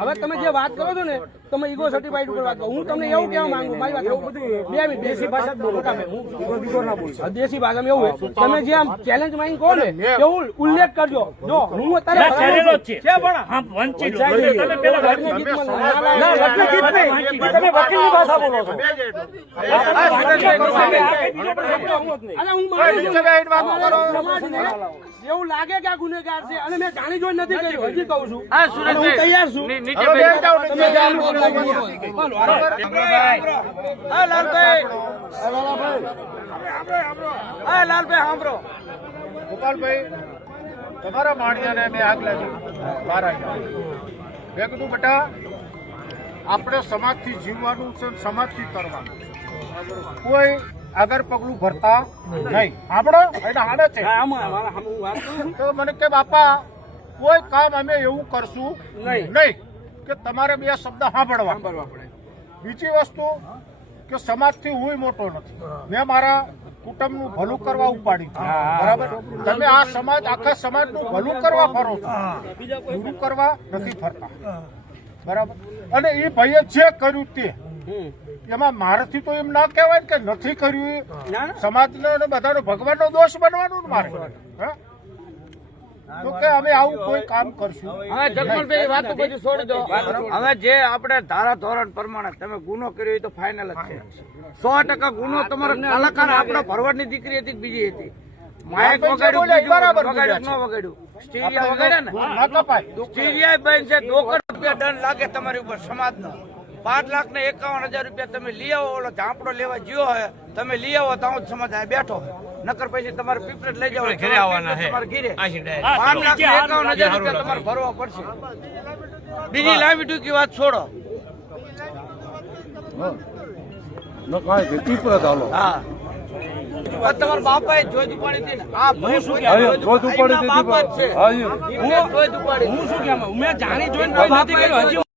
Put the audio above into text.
હવે તમે જે વાત કરો છો ને તમે ઈગો સર્ટિફાઈડ ઉપર વાત કરો. હું તમને એવું કહેવા માંગુ મારી વાત દેશી ભાષામાં એવું હોય તમે જે આમ ચેલેન્જ માંગ કહો ને એવું ઉલ્લેખ કરજો. જો હું અત્યારે એવું લાગે કે આ ગુનેગાર છે અને મેં જાણી જોઈ નથી કર્યું હજી કહું છું હું તૈયાર છું. લાલભાઈ સાંભળો ગોપાલભાઈ તમારા માણિયાને મેં આગ લાગી બહાર આવ્યા મેં કીધું બેટા આપણે સમાજથી જીવવાનું છે સમાજથી કરવાનું કોઈ આગળ પગલું ભરતા નહીં. આપણો એટલે હાડે છે તો મને કે બાપા કોઈ કામ અમે એવું કરશું નહીં કે તમારે બે શબ્દ સાંભળવા પડે. બીજી વસ્તુ કે સમાજથી હું મોટો નથી. મેં મારા કુટુંબનું ભલું કરવા ઉપાડી બરાબર. તમે આ સમાજ આખા સમાજનું ભલું કરવા ફરો છો, બુરું કરવા નથી ફરતા બરાબર. અને એ ભાઈએ જે કર્યું તે એમાં મારાથી તો એમ ના કહેવાય કે નથી કર્યું. સમાજનો અને બધાનો ભગવાનનો દોષ બનવાનું મારે તો કે અમે આવું કોઈ કામ કરશું. હવે જગમલભાઈ વાત તો બધી છોડી દો. હવે જે આપણે ધારા ધોરણ પ્રમાણે તમે ગુનો કર્યો એ તો ફાઇનલ જ છે. 100% ગુનો તમારો કલાકાર આપણા ભરવાડની દીકરી હતી બીજી હતી. માઇક વગાડ્યું બરાબર વગાડ્યું ન વગાડ્યું સ્ટીરિયા વગાડ્યા ને સ્ટીરિયા બંધ છે. 2 કરોડ રૂપિયા દંડ લાગે તમારી ઉપર સમાજનો. 5,51,000 રૂપિયા તમે લઈ આવો. ઓલો ઝાંપડો લેવા જ્યો હોય તમે લઈ આવો તો હું સમાજ બેઠો નકર પછી તમારે પીપળેટ લઈ જાવ ઘરે આવવાના છે. તમારે ઘરે 5,51,000 રૂપિયા તમારે ભરવા પડશે. બીજી લાંબી ટૂંકી વાત છોડો. હા તમારા બાપાએ જોઈ ઉપાડી હતી ને આ ભાઈ જોઈ ઉપાડી હતી. હું શું કેમ મેં જાણી જોઈને નથી કર્યું હજી